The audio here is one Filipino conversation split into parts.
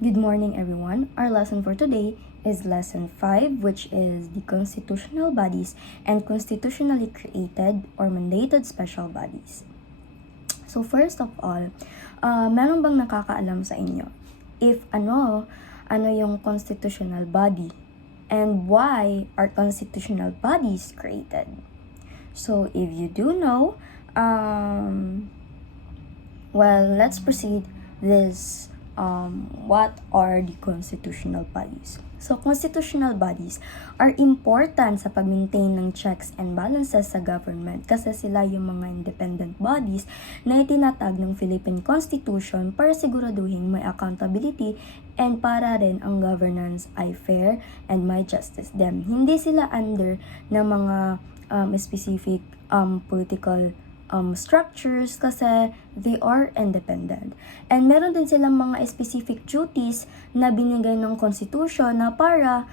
Good morning, everyone. Our lesson for today is lesson 5, which is the constitutional bodies and constitutionally created or mandated special bodies. So first of all, meron bang nakakaalam sa inyo if ano yung constitutional body and why are constitutional bodies created? So if you do know, let's proceed this what are the constitutional bodies? So, constitutional bodies are important sa pag-maintain ng checks and balances sa government kasi sila yung mga independent bodies na itinatag ng Philippine Constitution para siguraduhin may accountability and para rin ang governance ay fair and may justice din. Hindi sila under ng mga specific political structures kasi they are independent. And meron din silang mga specific duties na binigay ng Constitution na para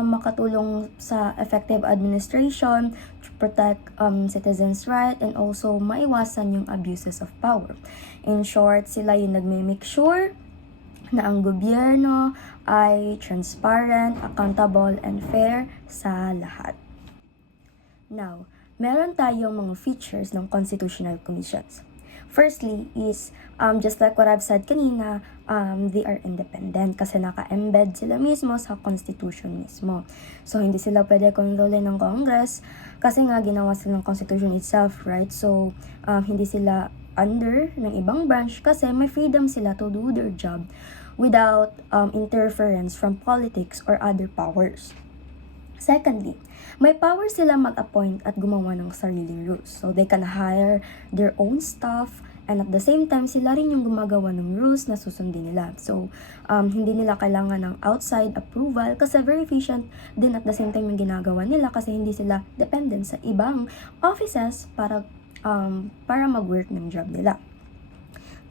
makatulong sa effective administration, to protect citizens' right, and also maiwasan yung abuses of power. In short, sila yung nagme-make sure na ang gobyerno ay transparent, accountable, and fair sa lahat. Now, meron tayong mga features ng constitutional commissions. Firstly is, just like what I've said kanina, they are independent kasi naka-embed sila mismo sa constitution mismo. So, hindi sila pwede kontrolin ng Congress kasi nga ginawa sila ng constitution itself, right? So, hindi sila under ng ibang branch kasi may freedom sila to do their job without interference from politics or other powers. Secondly, may power sila mag-appoint at gumawa ng sariling rules. So, they can hire their own staff and at the same time, sila rin yung gumagawa ng rules na susundin nila. So, hindi nila kailangan ng outside approval kasi very efficient din at the same time yung ginagawa nila kasi hindi sila dependent sa ibang offices para mag-work ng job nila.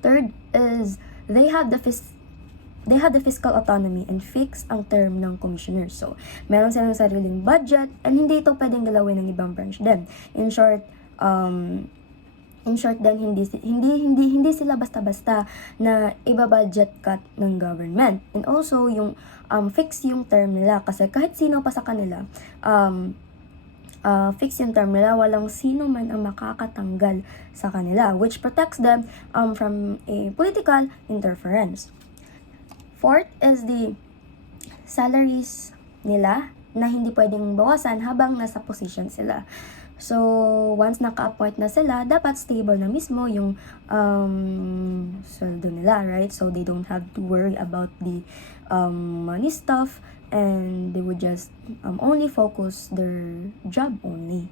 Third is, they have the fiscal autonomy and fix ang term ng commissioners. So, meron silang sariling budget and hindi ito pwedeng galawin ng ibang branch din. In short din, hindi sila basta-basta na iba-budget cut ng government. And also, yung fix yung term nila kasi kahit sino pa sa kanila, fix yung term nila, walang sino man ang makakatanggal sa kanila, which protects them from a political interference. Fourth is the salaries nila na hindi pwedeng bawasan habang nasa position sila. So, once naka-appoint na sila, dapat stable na mismo yung sweldo nila, right? So, they don't have to worry about the money stuff and they would just only focus their job only.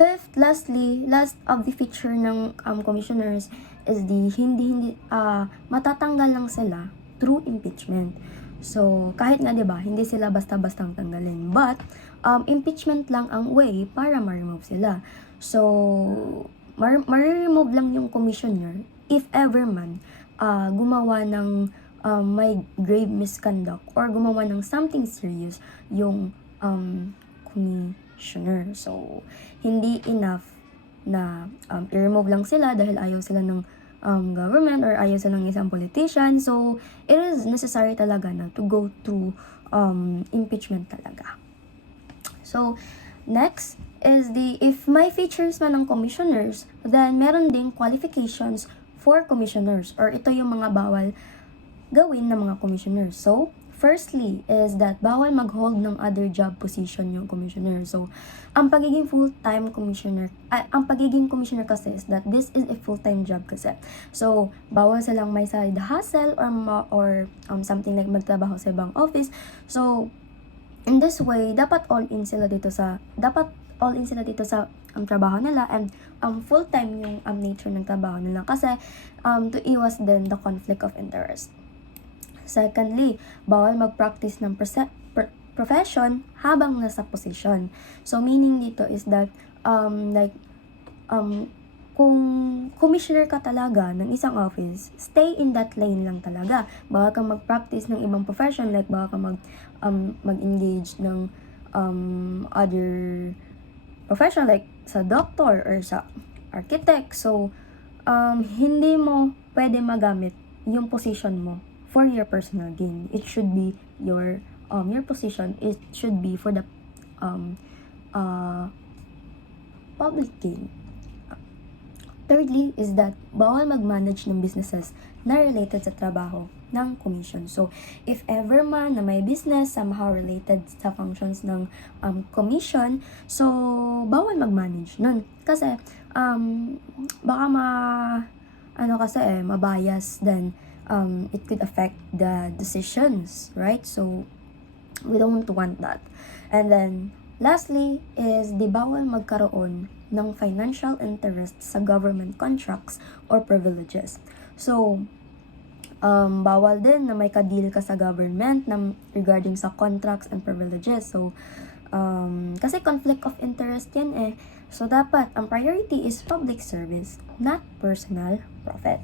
Fifth, last of the feature ng commissioners is the hindi matatanggal lang sila through impeachment. So, kahit nga 'di ba, hindi sila basta-bastang tanggalin, but impeachment lang ang way para ma-remove sila. So, ma-remove lang yung commissioner if ever man gumawa ng may grave misconduct or gumawa ng something serious yung commissioner. So, hindi enough na i-remove lang sila dahil ayaw sila ng government or ayaw sila ng isang politician. So, it is necessary talaga na to go through impeachment talaga. So, next is if may features man ng commissioners, then meron ding qualifications for commissioners or ito yung mga bawal gawin ng mga commissioners. So, firstly is that bawal mag-hold ng other job position yung commissioner. So, ang pagiging commissioner kasi is that this is a full-time job kasi. So, bawal silang may side hustle or something like magtrabaho sa ibang office. So, in this way, dapat all in sila dito sa trabaho nila and full-time yung nature ng trabaho nila kasi to iwas din the conflict of interest. Secondly, bawal mag-practice ng profession habang nasa position. So, meaning dito is that, kung commissioner ka talaga ng isang office, stay in that lane lang talaga. Bawal kang mag-practice ng ibang profession, like bawal kang mag-engage ng other profession, like sa doctor or sa architect. So, hindi mo pwede magamit yung position mo for your personal gain. It should be your position, it should be for the public gain. Thirdly is that bawal mag-manage ng businesses na related sa trabaho ng commission. So, if ever man na may business somehow related sa functions ng commission, so bawal mag-manage nun. Kasi, baka mabias, then it could affect the decisions, right? So, we don't want that. And then, lastly is di bawal magkaroon ng financial interest sa government contracts or privileges. So, bawal din na may ka-deal ka sa government na regarding sa contracts and privileges. So, kasi conflict of interest yan eh. So, dapat, ang priority is public service, not personal profit.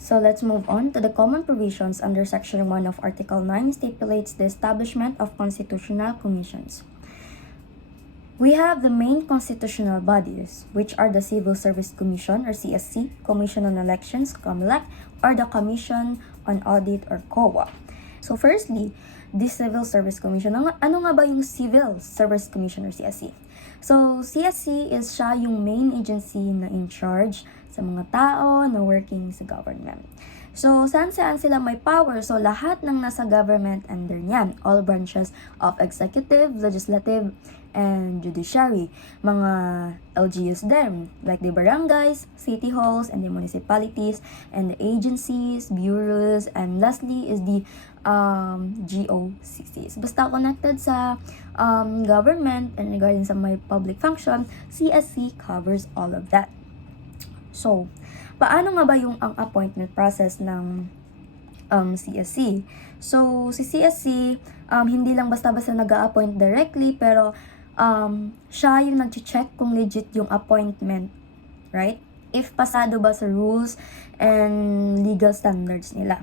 So, let's move on to the common provisions under Section 1 of Article 9 stipulates the establishment of constitutional commissions. We have the main constitutional bodies, which are the Civil Service Commission or CSC, Commission on Elections, COMELEC, or the Commission on Audit or COA. So firstly, the Civil Service Commission. Ano nga ba yung Civil Service Commission or CSC? So CSC is siya yung main agency na in charge sa mga tao na working sa government. So, saan sila may power? So, lahat ng nasa government under niyan. All branches of executive, legislative, and judiciary. Mga LGUs din, like the barangays, city halls, and the municipalities, and the agencies, bureaus, and lastly is the GOCCs. Basta connected sa government and regarding sa may public function, CSC covers all of that. So, paano nga ba yung ang appointment process ng CSC? So, si CSC, hindi lang basta-basta nag-a-appoint directly, pero siya yung nag-check kung legit yung appointment, right? If pasado ba sa rules and legal standards nila.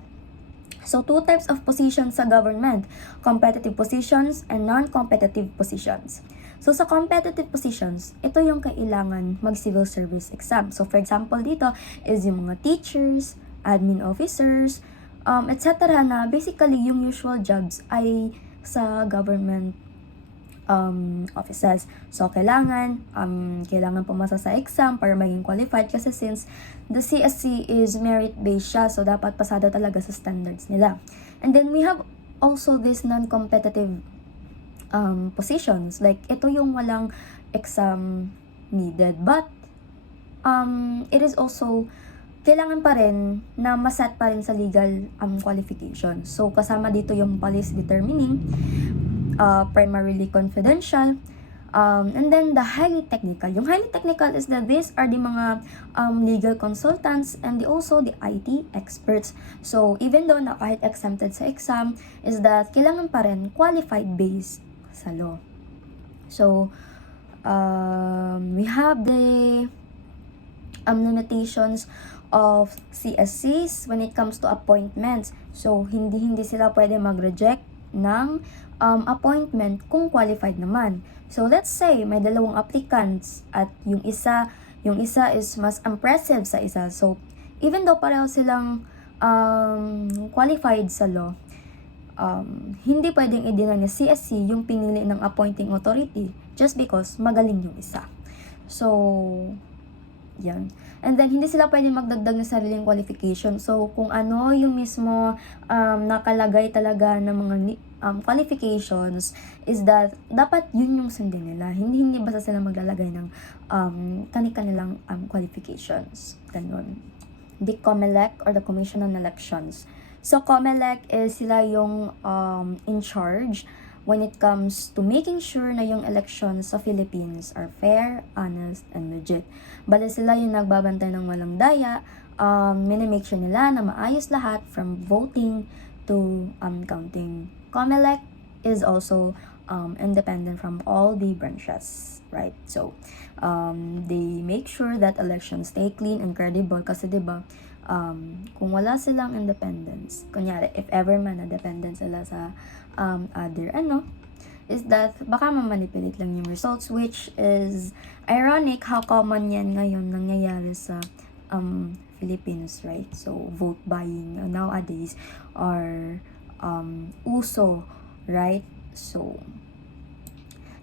So, two types of positions sa government, competitive positions and non-competitive positions. So, sa competitive positions, ito yung kailangan mag-civil service exam. So, for example, dito is yung mga teachers, admin officers, etc. na basically yung usual jobs ay sa government offices. So, kailangan pumasa sa exam para maging qualified kasi since the CSC is merit-based siya, so dapat pasado talaga sa standards nila. And then, we have also this non-competitive positions. Like, ito yung walang exam needed. But, it is also, kailangan pa rin na maset pa rin sa legal qualification. So, kasama dito yung policy determining, primarily confidential, and then the highly technical. Yung highly technical is that these are the mga legal consultants and also the IT experts. So, even though na kahit exempted sa exam, is that kailangan pa rin qualified based sa law. So, we have the limitations of CSCs when it comes to appointments. So, hindi sila pwede mag-reject ng appointment kung qualified naman. So, let's say may dalawang applicants at yung isa is mas impressive sa isa. So, even though pareho silang qualified sa law, hindi pwedeng i-deny ni CSC yung pinili ng appointing authority just because magaling yung isa. So, yan. And then, hindi sila pwedeng magdagdag ng sariling qualification. So, kung ano yung mismo nakalagay talaga ng mga qualifications is that dapat yun yung sundin nila. Hindi basta sila maglalagay ng kanilang qualifications. Ganun. The COMELEC or the Commission on Elections. So, COMELEC is sila yung in charge when it comes to making sure na yung elections sa Philippines are fair, honest, and legit. Bale sila yung nagbabantay ng walang daya, minimake sure nila na maayos lahat from voting to counting. COMELEC is also independent from all the branches, right? So, they make sure that elections stay clean and credible kasi diba, kung wala silang independence, kunyari, if ever man na dependent sila sa other is that baka mamanipulate lang yung results, which is ironic how common yan ngayon nangyayari sa Philippines, right? So, vote buying nowadays are uso, right? So,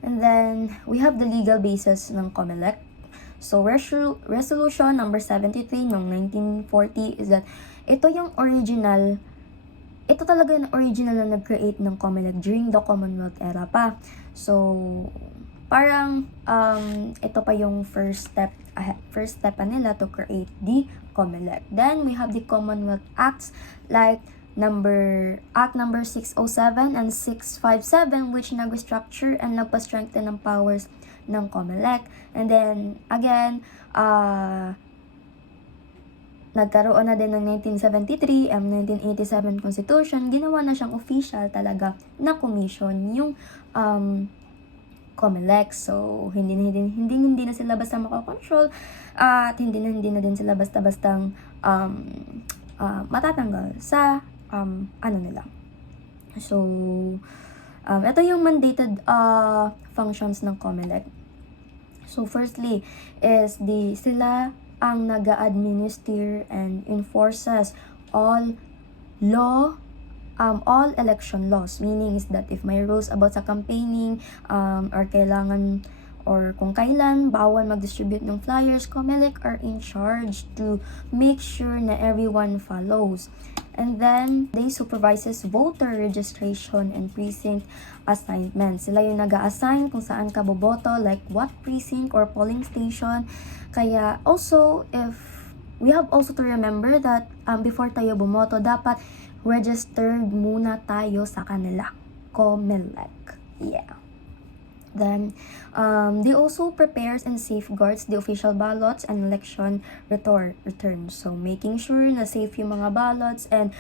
and then, we have the legal basis ng COMELEC. So, Resolution number 73 ng 1940 is that ito talaga yung original na nag-create ng COMELEC during the Commonwealth era pa. So, parang ito pa yung first step pa nila to create the COMELEC. Then, we have the Commonwealth Acts like Act number 607 and 657 which nag-structure and nagpa-strengthen ng powers ng COMELEC. And then, again, nagkaroon na din ng 1973 and 1987 Constitution. Ginawa na siyang official talaga na commission yung COMELEC. So, hindi na sila basta makakontrol at hindi na din sila basta-bastang matatanggal sa nila. So, ito yung mandated functions ng COMELEC. So, firstly is sila ang nag-administer and enforces all election laws. Meaning is that if may rules about sa campaigning, or kung kailan bawal mag-distribute ng flyers, COMELEC are in charge to make sure na everyone follows. And then, they supervises voter registration and precinct assignment. Sila yung nag-a-assign kung saan ka boboto, like what precinct or polling station. Kaya, also, we have also to remember that before tayo bumoto, dapat registered muna tayo sa kanila. COMELEC. Yeah. Then, they also prepares and safeguards the official ballots and election returns. So, making sure na safe yung mga ballots and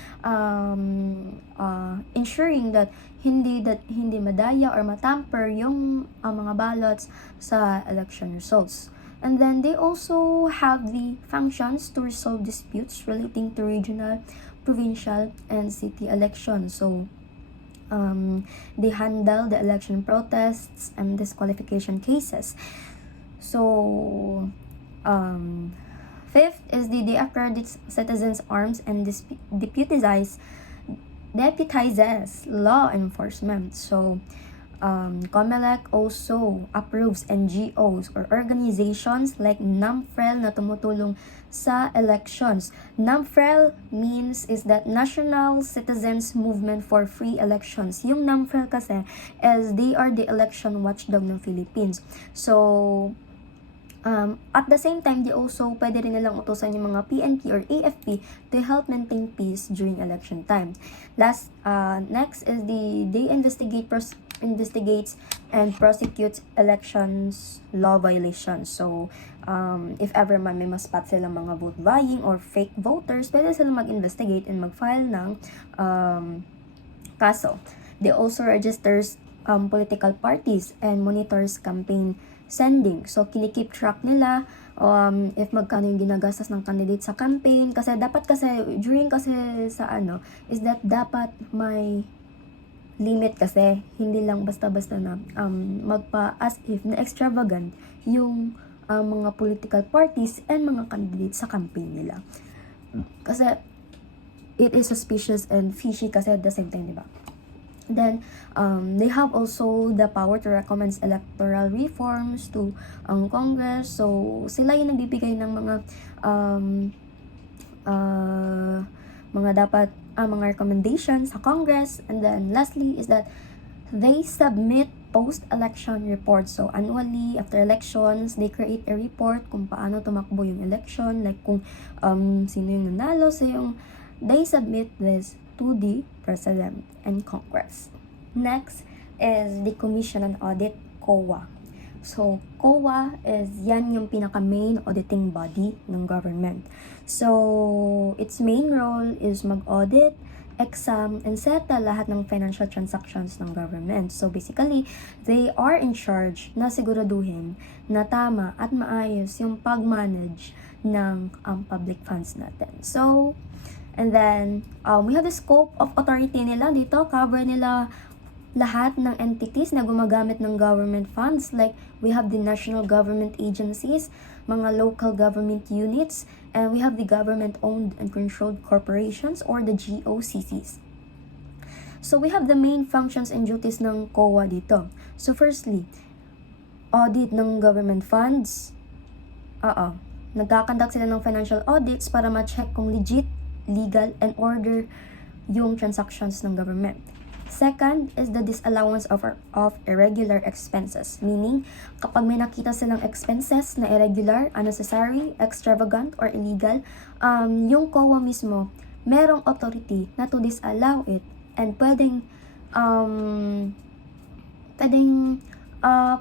ensuring that hindi madaya or matamper yung mga ballots sa election results. And then, they also have the functions to resolve disputes relating to regional, provincial, and city elections. So, they handle the election protests and disqualification cases. So, fifth is they accredit citizens' arms and deputizes law enforcement. So, COMELEC also approves NGOs or organizations like NAMFREL na tumutulong sa elections. NAMFREL means is that National Citizens Movement for Free Elections. Yung NAMFREL kasi is they are the election watchdog ng Philippines. So, at the same time, they also pwede rin nilang utusan yung mga PNP or AFP to help maintain peace during election time. Next is they investigates and prosecutes elections law violations. So, if ever man may maspot silang mga vote buying or fake voters, pwede silang mag-investigate and mag-file ng kaso. They also registers political parties and monitors campaign sending. So, kinikip track nila if magkano yung ginagastos ng candidate sa campaign. Kasi dapat is that dapat may limit kasi hindi lang basta-basta na magpa-as if na extravagant yung mga political parties and mga candidates sa campaign nila. Kasi it is suspicious and fishy kasi at the same time, diba? Then, they have also the power to recommend electoral reforms to ang Congress. So, sila yung nagbibigay ng mga recommendations sa Congress. And then, lastly is that they submit post-election reports. So, annually, after elections, they create a report kung paano tumakbo yung election, like kung sino yung nanalo. So, they submit this to the President and Congress. Next is the Commission on Audit, COA. So, COA is yan yung pinaka-main auditing body ng government. So, its main role is mag-audit, exam, and settle lahat ng financial transactions ng government. So, basically, they are in charge na siguraduhin na tama at maayos yung pag-manage ng public funds natin. So, and then, we have the scope of authority nila dito. Cover nila lahat ng entities na gumagamit ng government funds, like we have the national government agencies, mga local government units, and we have the government-owned and controlled corporations or the GOCCs. So we have the main functions and duties ng COA dito. So firstly, audit ng government funds. Nagkakandak sila ng financial audits para ma-check kung legit, legal, and order yung transactions ng government. Second is the disallowance of irregular expenses. Meaning, kapag may nakita silang expenses na irregular, unnecessary, extravagant, or illegal, yung COA mismo, merong authority na to disallow it and pwedeng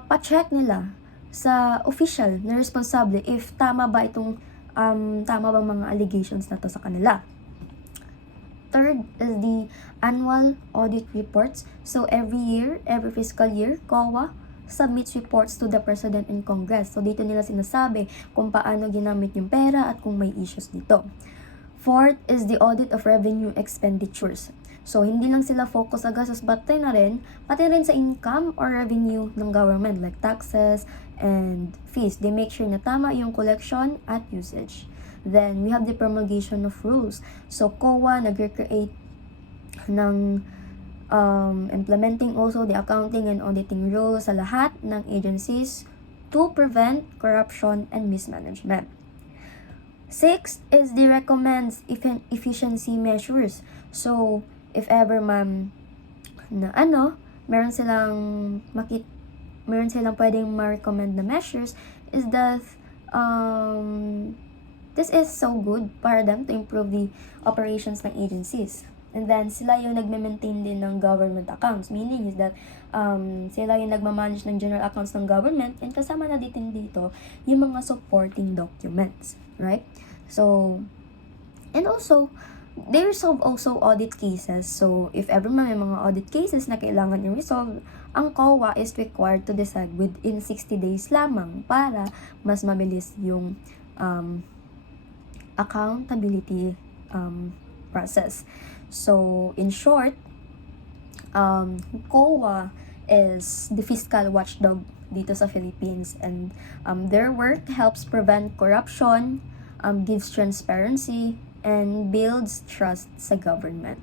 pa-check nila sa official na responsable if tama ba itong tama bang mga allegations na to sa kanila. Third is the annual audit reports. So every year, every fiscal year, COA submits reports to the President and Congress. So dito nila sinasabi kung paano ginamit yung pera at kung may issues dito. Fourth is the audit of revenue expenditures. So hindi lang sila focus sa gastos, pati rin sa income or revenue ng government like taxes and fees. They make sure na tama yung collection at usage. Then, we have the promulgation of rules. So, COA nag-recreate ng implementing also the accounting and auditing rules sa lahat ng agencies to prevent corruption and mismanagement. Sixth is the recommends efficiency measures. So, if ever meron silang pwedeng ma-recommend na measures is that this is so good para them to improve the operations ng agencies. And then, sila yung nagme-maintain din ng government accounts. Meaning is that, sila yung nagmamanage ng general accounts ng government and kasama na dito yung mga supporting documents. Right? So, and also, they resolve also audit cases. So, if ever may mga audit cases na kailangan i-resolve, ang COA is required to decide within 60 days lamang para mas mabilis yung accountability process. So, in short, COA is the fiscal watchdog dito sa Philippines, and their work helps prevent corruption, gives transparency, and builds trust sa government.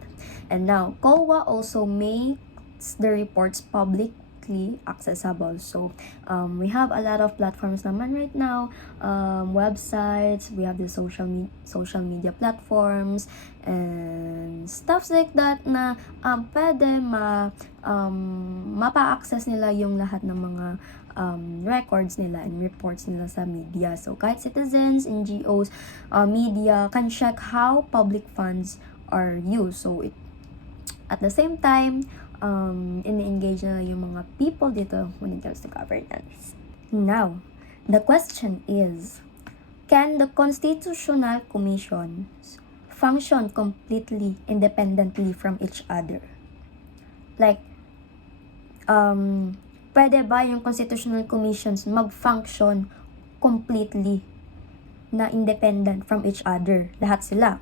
And now, COA also makes the reports publicly accessible. So, we have a lot of platforms naman right now, websites, we have the social media platforms, and stuff like that na pwede mapa-access nila yung lahat ng mga records nila and reports nila sa media. So, kahit citizens, NGOs, media can check how public funds are used. So, at the same time, ini-engage na yung mga people dito when it comes to governance. Now, the question is, can the Constitutional Commissions function completely independently from each other? Like, pwede ba yung Constitutional Commissions mag-function completely na independent from each other? Lahat sila.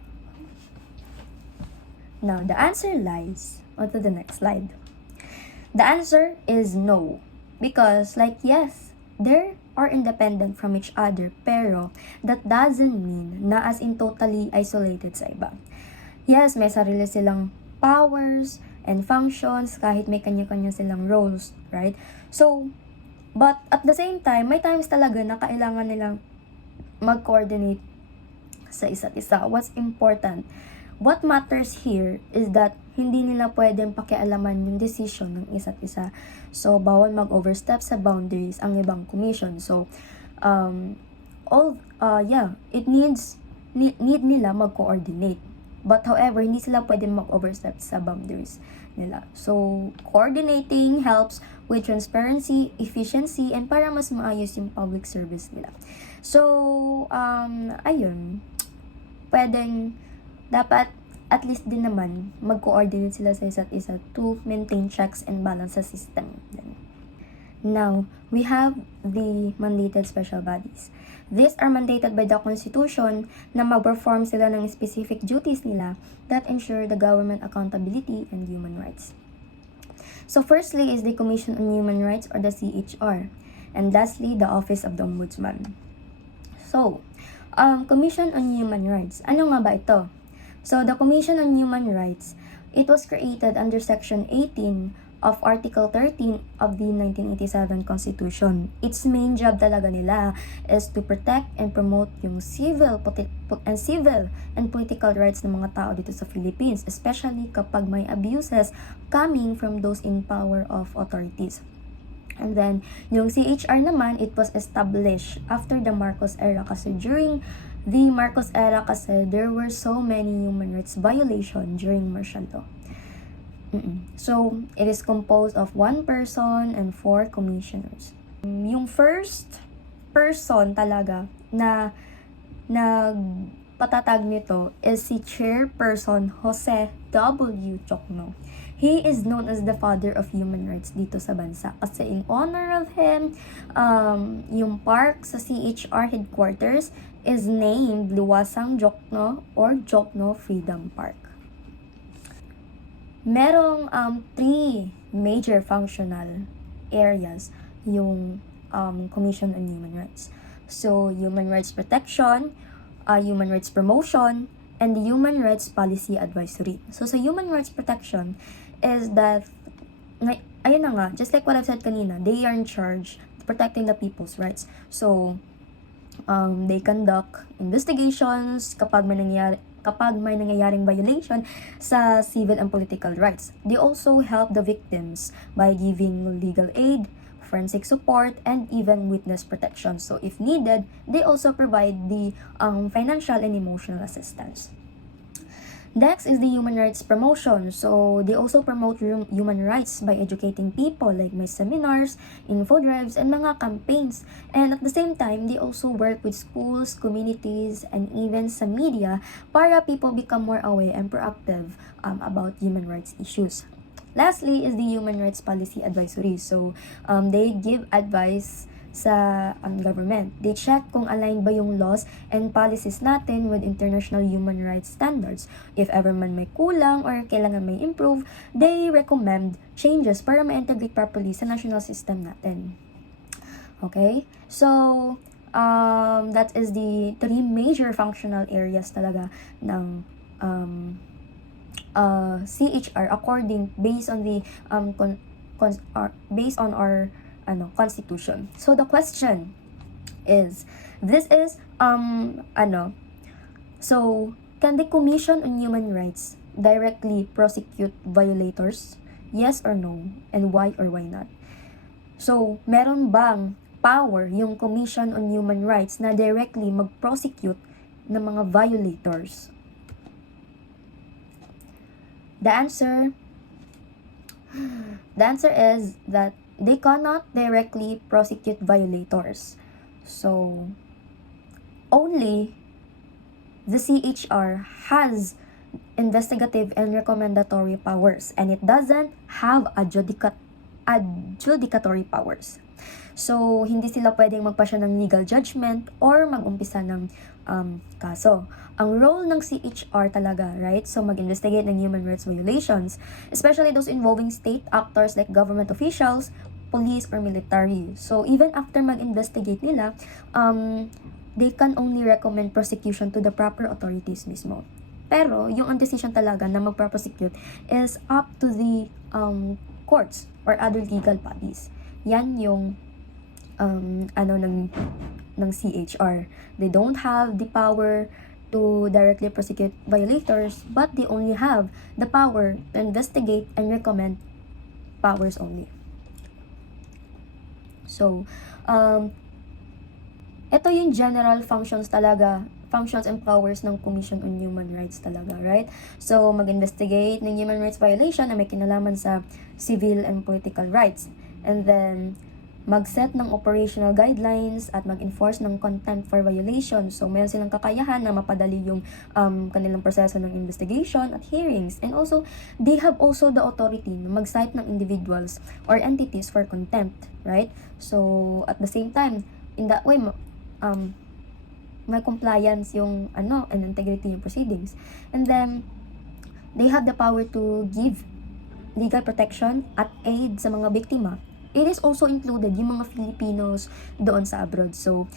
Now, the answer lies onto the next slide. The answer is no. Because, yes, they are independent from each other, pero that doesn't mean na as in totally isolated sa iba. Yes, may sarili silang powers and functions, kahit may kanya-kanya silang roles, right? So, but at the same time, may times talaga na kailangan nilang mag-coordinate sa isa't isa. What's important? What matters here is that hindi nila pwedeng pakialaman yung decision ng isa't isa. So, bawal mag-overstep sa boundaries ang ibang commission. So, it need nila mag-coordinate. But however, hindi sila pwedeng mag-overstep sa boundaries nila. So, coordinating helps with transparency, efficiency, and para mas maayos yung public service nila. So, dapat at least din naman mag-coordinate sila sa isa't isa to maintain checks and balance sa system. Now, we have the mandated special bodies. These are mandated by the Constitution na mag-perform sila ng specific duties nila that ensure the government accountability and human rights. So firstly is the Commission on Human Rights, or the CHR. And lastly, the Office of the Ombudsman. So, Commission on Human Rights. Ano nga ba ito? So, the Commission on Human Rights, it was created under Section 18 of Article 13 of the 1987 Constitution. Its main job talaga nila is to protect and promote yung civil and political rights ng mga tao dito sa Philippines, especially kapag may abuses coming from those in power of authorities. And then, yung CHR naman, it was established after the Marcos era kasi during the Marcos era kasi there were so many human rights violations during martial law. So, it is composed of 1 person and 4 commissioners. Yung first person talaga na nagpatatag nito is si Chairperson Jose W. Chocno. He is known as the father of human rights dito sa bansa. Kasi in honor of him, yung park sa CHR headquarters is named Luwasang Jocno or Jocno Freedom Park. Merong 3 major functional areas yung Commission on Human Rights. So, human rights protection, human rights promotion, and the human rights policy advisory. So, sa human rights protection is that, ayun na nga, just like what I've said kanina, they are in charge protecting the people's rights. So, they conduct investigations kapag may nangyayaring violation sa civil and political rights. They also help the victims by giving legal aid, forensic support, and even witness protection. So if needed, they also provide the financial and emotional assistance. Next is the human rights promotion. So they also promote human rights by educating people, like may seminars, info drives, and mga campaigns. And at the same time, they also work with schools, communities, and even sa media para people become more aware and proactive about human rights issues. Lastly is the human rights policy advisory. So they give advice sa government. They check kung align ba yung laws and policies natin with international human rights standards. If ever man may kulang or kailangan may improve, they recommend changes para ma-integrate properly sa national system natin. Okay? So, that is the 3 major functional areas talaga ng CHR based on the based on our constitution. So the question is, so can the Commission on Human Rights directly prosecute violators? Yes or no? And why or why not? So, meron bang power yung Commission on Human Rights na directly mag-prosecute ng mga violators? The answer is that they cannot directly prosecute violators. So, only the CHR has investigative and recommendatory powers, and it doesn't have adjudicatory powers. So, hindi sila pwedeng magpasya ng legal judgment or mag-umpisa ng kaso. Ang role ng CHR talaga, right? So, mag-investigate ng human rights violations, especially those involving state actors like government officials, police, or military. So, even after mag-investigate nila, they can only recommend prosecution to the proper authorities mismo. Pero, yung decision talaga na mag-prosecute is up to the courts or other legal bodies. Yan yung ng CHR. They don't have the power to directly prosecute violators, but they only have the power to investigate and recommend powers only. So, ito yung general functions and powers ng Commission on Human Rights talaga, right? So, mag-investigate ng human rights violation na may kinalaman sa civil and political rights. And then, mag-set ng operational guidelines at mag-enforce ng contempt for violation. So, mayroon silang kakayahan na mapadali yung kanilang proseso ng investigation at hearings. And also, they have also the authority na mag-cite ng individuals or entities for contempt, right? So, at the same time, in that way, may compliance yung and integrity yung proceedings. And then, they have the power to give legal protection at aid sa mga biktima, it is also included yung mga Filipinos doon sa abroad. So,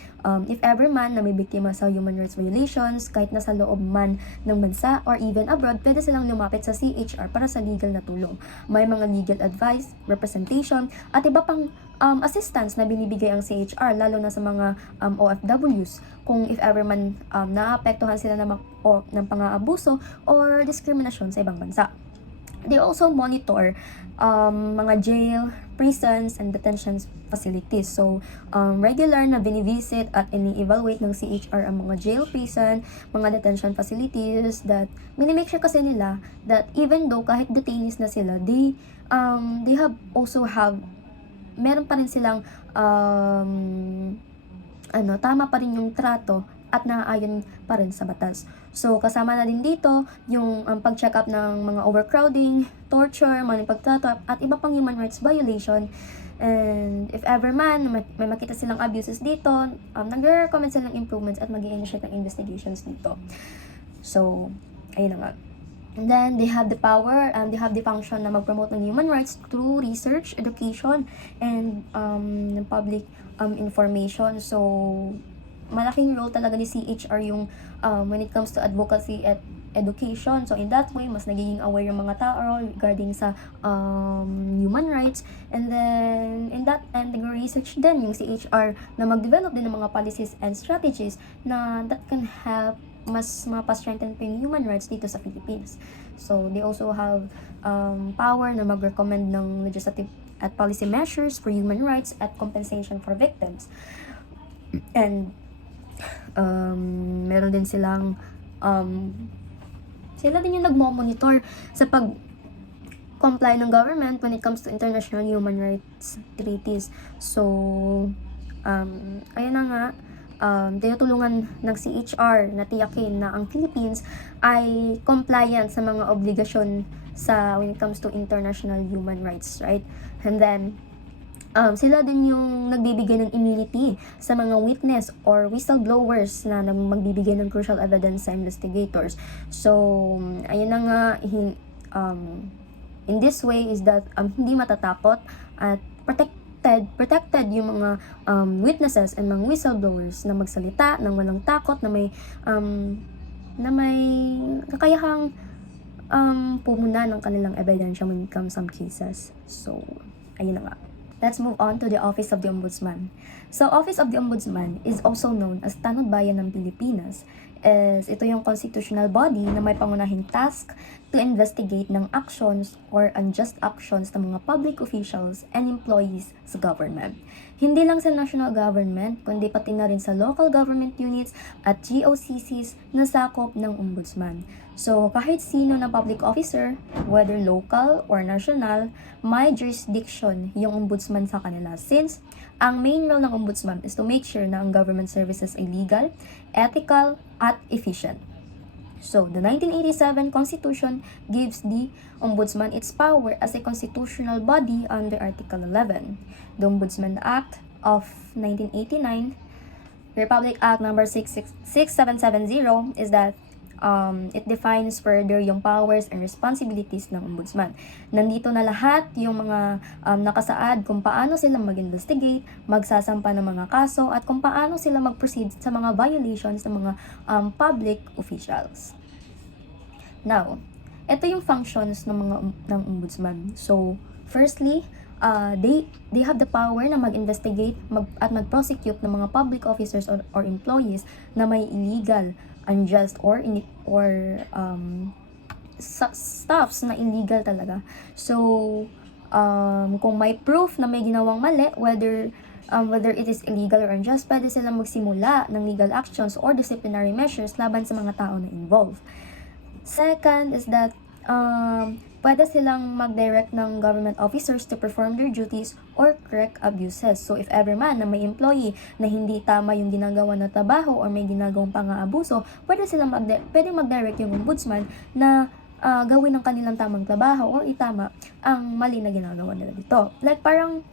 if ever man na may biktima sa human rights violations, kahit nasa loob man ng bansa or even abroad, pwede silang lumapit sa CHR para sa legal na tulong. May mga legal advice, representation, at iba pang assistance na binibigay ang CHR, lalo na sa mga OFWs, kung if ever man naapektuhan sila ng pang-aabuso or diskriminasyon sa ibang bansa. They also monitor mga jail, prisons, and detention facilities. So, regular na binivisit at ini-evaluate ng CHR ang mga jail, prison, mga detention facilities that minimake sure kasi nila that even though kahit detainees na sila, they meron pa rin silang tama pa rin yung trato at naaayon pa rin sa batas. So, kasama na din dito yung pag-check up ng mga overcrowding, torture, mga pagtrato, at iba pang human rights violation. And if ever man may makita silang abuses dito, nagre-recommend sila ng improvements at mag-i-initiate ng investigations dito. So, ayun na nga. And then, they have the power and they have the function na mag-promote ng human rights through research, education, and public information. So, malaking role talaga ni CHR yung when it comes to advocacy at education. So, in that way, mas nagiging aware yung mga tao regarding sa human rights. And then, in that end, nag-research din yung CHR na mag-develop din ng mga policies and strategies na that can help mas mapa-strengthen pa yung human rights dito sa Philippines. So, they also have power na mag-recommend ng legislative at policy measures for human rights at compensation for victims. And meron din silang sila din yung nagmo-monitor sa pag-comply ng government when it comes to international human rights treaties. So, ayun na nga, tinutulungan ng CHR na tiyakin na ang Philippines ay compliant sa mga obligasyon when it comes to international human rights, right? And then, sila din yung nagbibigay ng immunity sa mga witness or whistleblowers na magbibigay ng crucial evidence sa investigators. So, ayun na nga, in this way is that hindi matatakot at protected yung mga witnesses and mga whistleblowers na magsalita ng walang takot, na may kakayahang pumuna ng kanilang ebidensya when it comes some cases. So, ayun na nga. Let's move on to the Office of the Ombudsman. So, Office of the Ombudsman is also known as Tanod Bayan ng Pilipinas, as ito yung constitutional body na may pangunahing task to investigate ng actions or unjust actions ng mga public officials and employees sa government. Hindi lang sa national government, kundi pati na rin sa local government units at GOCCs na sakop ng ombudsman. So, kahit sino na public officer, whether local or national, may jurisdiction yung ombudsman sa kanila, since ang main role ng ombudsman is to make sure na ang government services ay legal, ethical, at efficient. So, the 1987 Constitution gives the Ombudsman its power as a constitutional body under Article 11. The Ombudsman Act of 1989, Republic Act number 6770, is that it defines further yung powers and responsibilities ng ombudsman. Nandito na lahat yung mga nakasaad kung paano sila mag-investigate, magsasampa ng mga kaso, at kung paano sila mag-proceed sa mga violations ng mga public officials. Now, ito yung functions ng ombudsman. So, firstly, they have the power na mag-investigate at mag-prosecute ng mga public officers or employees na may illegal, unjust, or stuffs na illegal talaga. So, kung may proof na may ginawang mali, whether it is illegal or unjust, pwede silang magsimula ng legal actions or disciplinary measures laban sa mga tao na involved. Second is that pwede silang mag-direct ng government officers to perform their duties or correct abuses. So, if ever man na may employee na hindi tama yung ginagawa na trabaho or may ginagawang pang-aabuso, pwede mag-direct yung ombudsman na gawin ang kanilang tamang trabaho or itama ang mali na ginagawa nila dito. Like parang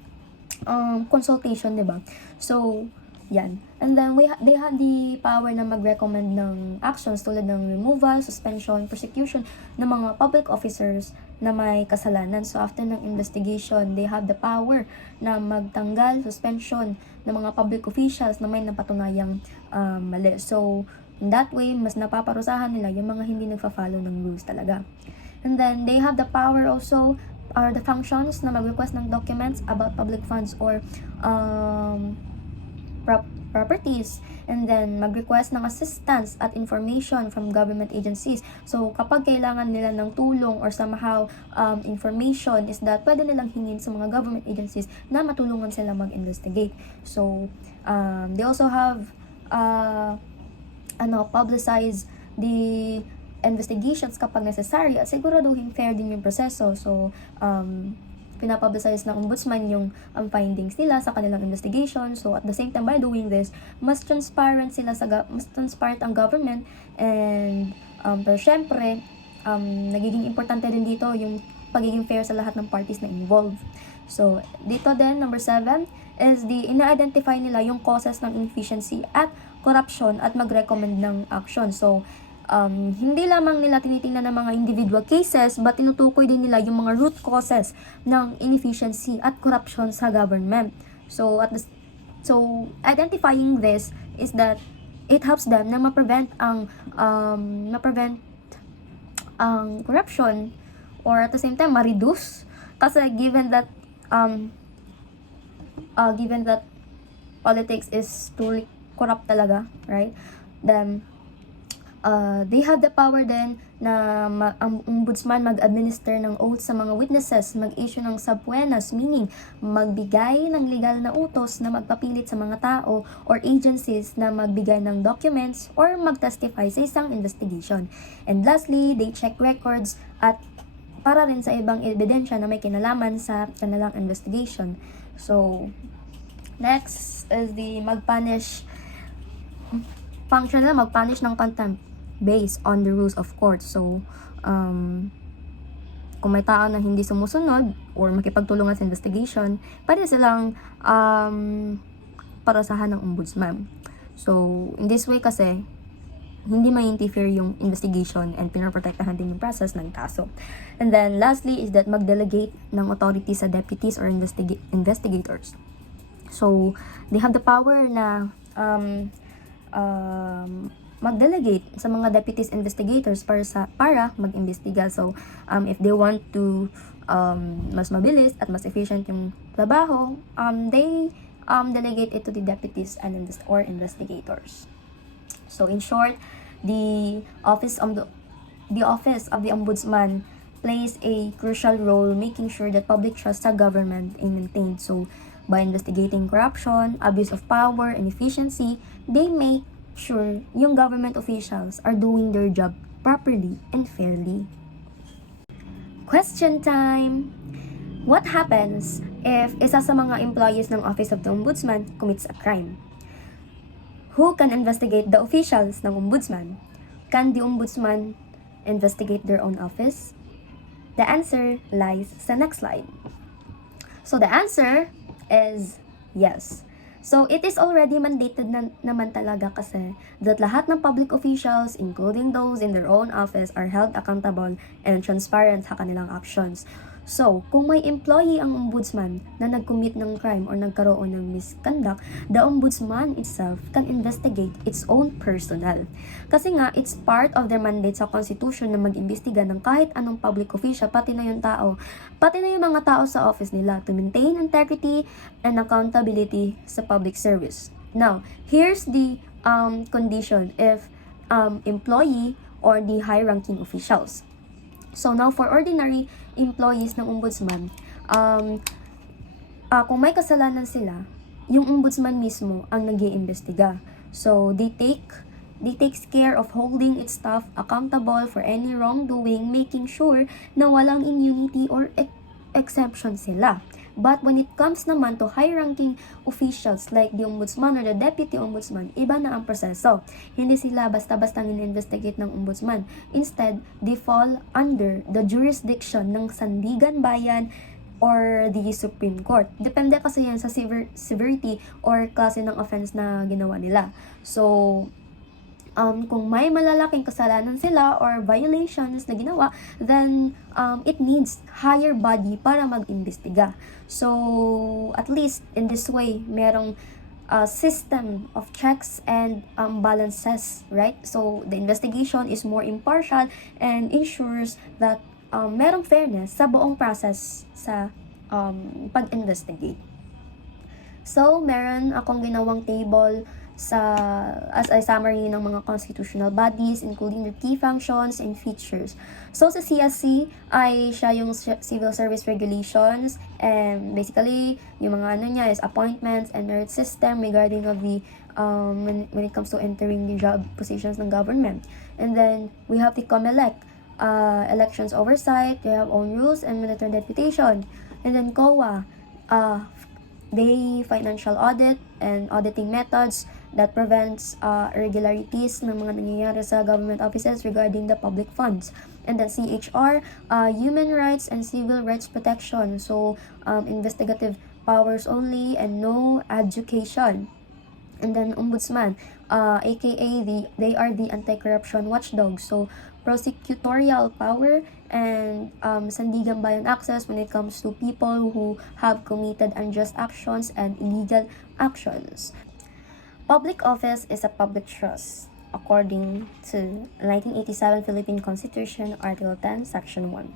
consultation, diba? So, yan. And then, they have the power na mag-recommend ng actions tulad ng removal, suspension, persecution ng mga public officers na may kasalanan. So, after ng investigation, they have the power na magtanggal, suspension ng mga public officials na may napatunayang mali. So, in that way, mas napaparusahan nila yung mga hindi nagfa-follow ng rules talaga. And then, they have the power also, or the functions na mag-request ng documents about public funds or properties, and then mag-request ng assistance at information from government agencies. So, kapag kailangan nila ng tulong or somehow information is that pwede nilang hingin sa mga government agencies na matulungan sila mag-investigate. So, they also have publicize the investigations kapag necessary at siguraduhin fair din yung proseso. So, pinapublicize ng ombudsman yung findings nila sa kanilang investigation. So, at the same time, by doing this, mas transparent ang government, and pero syempre, nagiging importante din dito yung pagiging fair sa lahat ng parties na involved. So, dito din, number 7, is ina-identify nila yung causes ng inefficiency at corruption at mag-recommend ng action. So, hindi lamang nila tinitingnan ng mga individual cases, but tinutukoy din nila yung mga root causes ng inefficiency at corruption sa government. So, identifying this is that it helps them na ma-prevent ang corruption, or at the same time ma-reduce, kasi given that politics is truly corrupt talaga, right? Then they have the power then na ang ombudsman mag-administer ng oath sa mga witnesses, mag-issue ng subpoenas, meaning magbigay ng legal na utos na magpapilit sa mga tao or agencies na magbigay ng documents or mag-testify sa isang investigation. And lastly, they check records at para rin sa ibang ebidensya na may kinalaman sa kanilang investigation. So, next is the mag-punish ng contempt based on the rules of court. So, kung may tao na hindi sumusunod or makipagtulungan sa investigation, pwede silang parasahan ng ombudsman. So, in this way kasi, hindi ma-interfere yung investigation and pinoprotektahan din yung process ng kaso. And then, lastly is that mag-delegate ng authority sa deputies or investigators. So, they have the power na mag-delegate sa mga deputies investigators para mag-imbestiga. So, if they want to mas mabilis at mas efficient yung trabaho, they delegate it to the deputies and investigators. So, in short, the office of the ombudsman plays a crucial role making sure that public trust sa government is maintained. So, by investigating corruption, abuse of power, and efficiency, they make sure yung government officials are doing their job properly and fairly. Question time! What happens if isa sa mga employees ng Office of the Ombudsman commits a crime? Who can investigate the officials ng Ombudsman? Can the Ombudsman investigate their own office? The answer lies sa next slide. So the answer is yes. So, it is already mandated naman talaga kasi that lahat ng public officials, including those in their own office, are held accountable and transparent sa kanilang actions. So, kung may employee ang ombudsman na nag-commit ng crime or nagkaroon ng misconduct, the ombudsman itself can investigate its own personnel. Kasi nga, it's part of their mandate sa constitution na mag-imbestiga ng kahit anong public official, pati na yung mga tao sa office nila, to maintain integrity and accountability sa public service. Now, here's the condition if employee or the high-ranking officials. So, now for ordinary employees ng ombudsman, kung may kasalanan sila, yung ombudsman mismo ang nag-iimbestiga. So, they takes care of holding its staff accountable for any wrongdoing, making sure na walang immunity or exception sila. But when it comes naman to high-ranking officials like the ombudsman or the deputy ombudsman, iba na ang proseso. Hindi sila basta-basta in-investigate ng ombudsman. Instead, they fall under the jurisdiction ng Sandigan Bayan or the Supreme Court. Depende kasi yan sa severity or klase ng offense na ginawa nila. So, kung may malalaking kasalanan sila or violations na ginawa, then it needs higher body para mag-imbestiga. So, at least in this way, merong system of checks and balances, right? So, the investigation is more impartial and ensures that merong fairness sa buong process sa pag-investigate. So, meron akong ginawang table as a summary ng mga constitutional bodies, including the key functions and features. So, sa CSC ay siya yung civil service regulations, and basically, yung mga niya is appointments and merit system regarding of the when it comes to entering the job positions ng government. And then, we have the COMELEC, elections oversight, they have own rules and military deputation. And then COA, they financial audit and auditing methods that prevents irregularities ng mga nangyayari sa government offices regarding the public funds. And then CHR, human rights and civil rights protection. So, investigative powers only and no education. And then Ombudsman, aka they are the anti-corruption watchdog. So, prosecutorial power and sandigan bayan access when it comes to people who have committed unjust actions and illegal actions. Public office is a public trust, according to 1987 Philippine Constitution, Article 10, Section 1.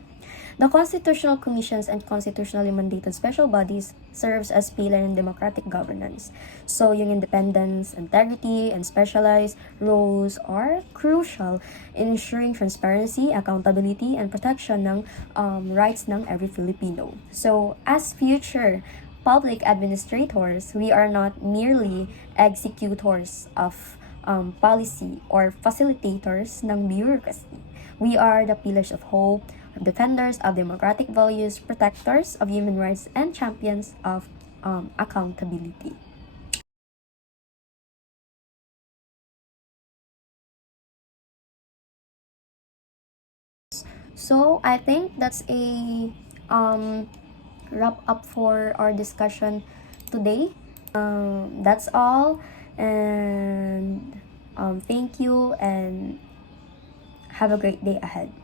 The constitutional commissions and constitutionally mandated special bodies serves as pillar in democratic governance. So, yung independence, integrity, and specialized roles are crucial in ensuring transparency, accountability, and protection ng rights ng every Filipino. So, as future public administrators, we are not merely executors of policy or facilitators ng bureaucracy. We are the pillars of hope, defenders of democratic values, protectors of human rights, and champions of accountability. So, I think that's a wrap up for our discussion today. That's all, and thank you and have a great day ahead.